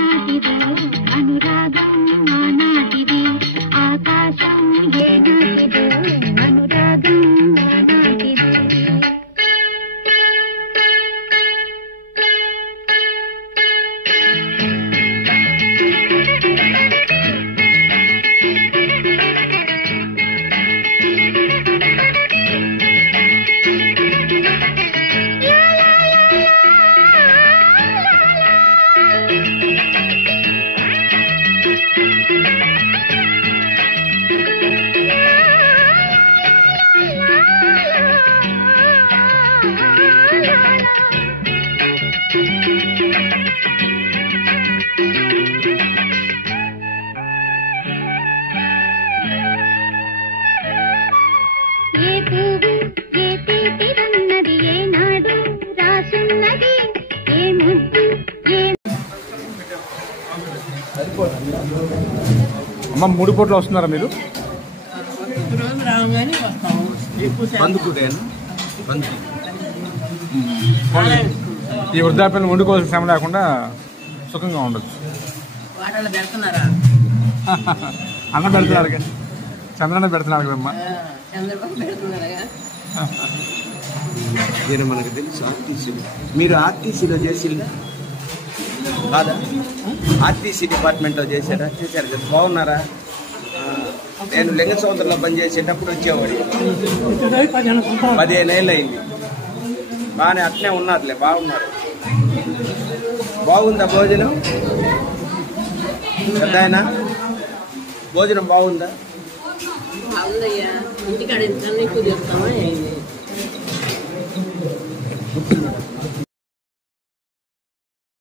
ఏనాటిదో అనురాగం ఆనాటిది ఆకాశం ఏనాటిదో అనురాగం ఆనాటిది ఏ పువ్వు ఏ తీపిదన్నది ఏనాడు రాసున్నది ఏ ముద్దు ఏ అమ్మ 3 పూటలు వస్తున్నారా మీరు? ఈ వృద్ధాప్యం వండుకోవాల్సిన శ్రమ లేకుండా సుఖంగా ఉండొచ్చు. అన్న పెడుతున్నారు, చంద్రన్న పెడుతున్నారు కదమ్మా. మనకు తెలుసు ఆర్టీసీలో మీరు ఆర్టీసీలో చేసిందా కాదా? ఆర్టీసీ డిపార్ట్మెంట్లో చేశారు కదా, బాగున్నారా? నేను లింగ సముద్రంలో పనిచేసేటప్పుడు వచ్చేవాడు, 15 ఏళ్ళు అయింది. బాగానే అట్నే ఉన్నారులే, బాగున్నారు. బాగుందా భోజనం? పెద్దాయన భోజనం బాగుందా? ఇంటికాడ ఎక్కువ